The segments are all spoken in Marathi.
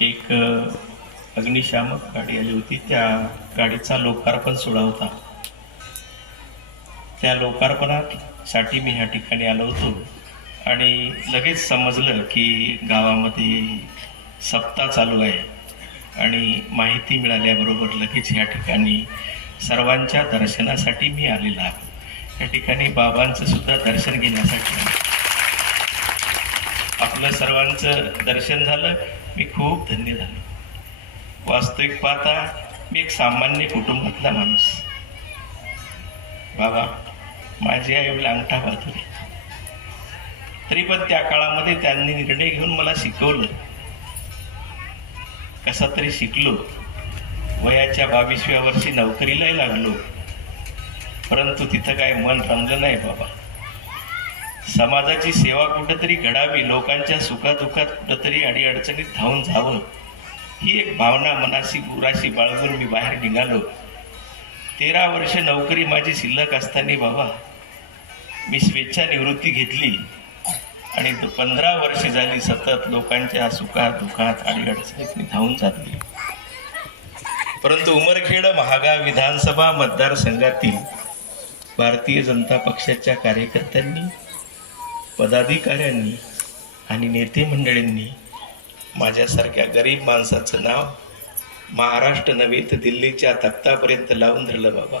एक अग्निशामक गाडी आली होती. त्या गाडीचा लोकार्पण सोहळा होता. त्या लोकार्पणासाठी मी ह्या ठिकाणी आलो होतो. आणि लगेच समजलं की गावामध्ये सप्ताह चालू आहे. आणि माहिती मिळाल्याबरोबर लगेच ह्या ठिकाणी सर्वांच्या दर्शनासाठी मी आलेला आहे. या ठिकाणी बाबांचं सुद्धा दर्शन घेण्यासाठी आपलं सर्वांचं दर्शन झालं. मी खूप धन्य झालो. वास्तविक पाहता मी एक सामान्य कुटुंबातला माणूस. बाबा माझी आई वडील अंगठा बहादुरी तरी पण त्या काळामध्ये त्यांनी निर्णय घेऊन मला शिकवलं. कसा तरी शिकलो. वयाच्या बावीसव्या वर्षी नोकरीलाही लागलो. परंतु तिथं काय मन रमलं नाही बाबा. समाजाची सेवा कुठंतरी घडावी लोकांच्या सुखादुखात कुठंतरी अडीअडचणीत धावून जावं. ही एक भावना मनाशी उराशी बाळगून मी बाहेर निघालो. तेरा वर्ष नोकरी माझी शिल्लक असताना बाबा मी स्वेच्छा निवृत्ती घेतली. आणि पंधरा वर्ष झाली सतत लोकांच्या सुखात दुखात अडीअडचणीत मी धावून जातली परंतु उमरखेड महागा विधानसभा मतदारसंघातील भारतीय जनता पक्षाच्या कार्यकर्त्यांनी पदाधिकाऱ्यांनी आणि नेते मंडळींनी माझ्यासारख्या गरीब माणसाचं नाव महाराष्ट्र नव्हे तर दिल्लीच्या तख्तापर्यंत लावून धरलं बाबा.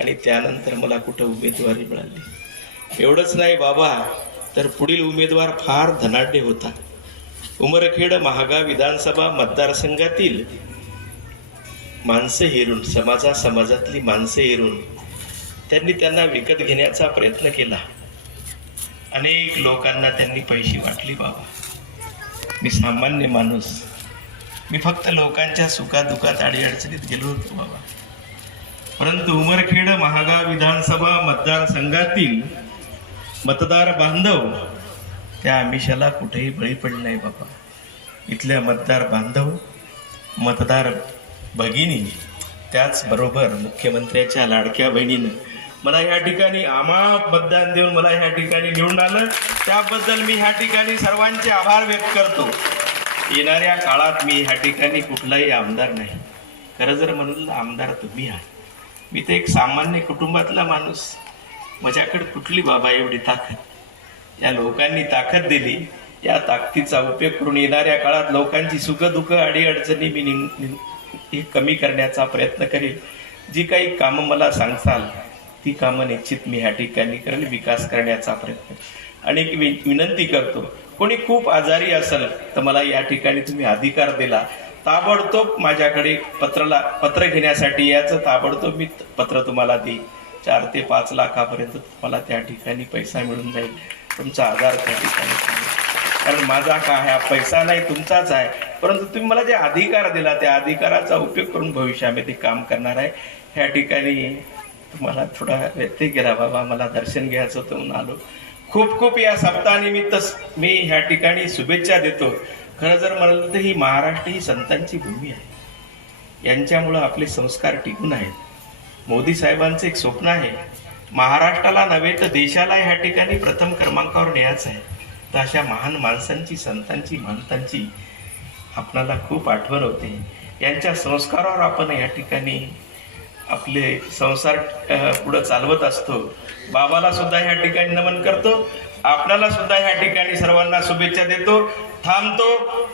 आणि त्यानंतर मला कुठं उमेदवारी मिळाली? एवढंच नाही बाबा तर पुढील उमेदवार फार धनाढ्य होता. उमरखेड महागा विधानसभा मतदारसंघातील माणसं हेरून समाजा समाजातली माणसं हेरून त्यांनी त्यांना विकत घेण्याचा प्रयत्न केला. अनेक लोकांना त्यांनी पैसे वाटली बाबा. मी सामान्य माणूस. मी फक्त लोकांच्या सुखादुखात अडीअडचणीत गेलो होतो बाबा. परंतु उमरखेड महागाव विधानसभा मतदारसंघातील मतदार बांधव त्या आमिषाला कुठेही बळी पडले नाही बाबा. इथल्या मतदार बांधव मतदार भगिनी त्याचबरोबर मुख्यमंत्र्याच्या लाडक्या बहिणीनं मला ह्या ठिकाणी आम्हा मतदान देऊन मला ह्या ठिकाणी निवडून आलं. त्याबद्दल मी ह्या ठिकाणी सर्वांचे आभार व्यक्त करतो. येणाऱ्या काळात मी ह्या ठिकाणी कुठलाही आमदार नाही. खरं जर म्हणलं आमदार तुम्ही आहे मी तर एक सामान्य कुटुंबातला माणूस. माझ्याकडे कुठली बाबा एवढी ताकद? या लोकांनी ताकद दिली. या ताकदीचा उपयोग करून येणाऱ्या काळात लोकांची सुखदुःख अडीअडचणी मी निम- निम- कमी करण्याचा प्रयत्न करेल जी काही कामं मला सांगताल ती कामं निश्चित मी ह्या ठिकाणी करेल विकास करण्याचा प्रयत्न. आणि एक वि- विनंती करतो कोणी खूप आजारी असेल तर मला या ठिकाणी तुम्ही अधिकार दिला. ताबडतोब माझ्याकडे पत्रला पत्र घेण्यासाठी याचं ताबडतोब मी पत्र तुम्हाला देईन. चार ते पाच लाखापर्यंत तुम्हाला त्या ठिकाणी पैसा मिळून जाईल तुमचा आधार त्या ठिकाणी. कारण माझा का हा पैसा नाही तुमचाच आहे. परंतु तुम्ही मला जे अधिकार दिला त्या अधिकाराचा उपयोग करून भविष्यामध्ये काम करणार आहे. ह्या ठिकाणी तुम्हाला थोडा व्यत्यय केला बाबा मला दर्शन घ्यायचं होतं म्हणून आलो. खूप खूप या सप्ताहानिमित्त मी ह्या ठिकाणी शुभेच्छा देतो. खरं जर म्हणलं तर ही महाराष्ट्र ही संतांची भूमी आहे. यांच्यामुळं आपले संस्कार टिकून आहेत. मोदी साहेबांचं एक स्वप्न आहे महाराष्ट्राला नव्हे तर देशाला ह्या ठिकाणी प्रथम क्रमांकावर न्यायचं आहे. तर अशा महान माणसांची संतांची महंतांची आपणाला खूप आठवण होते. यांच्या संस्कारावर आपण या ठिकाणी आपले संसार पुढं चालवत असतो बाबाला सुद्धा ह्या ठिकाणी नमन करतो आपल्याला सुद्धा ह्या ठिकाणी सर्वांना शुभेच्छा देतो थांबतो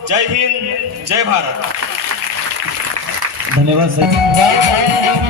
जय हिंद जय भारत धन्यवाद सर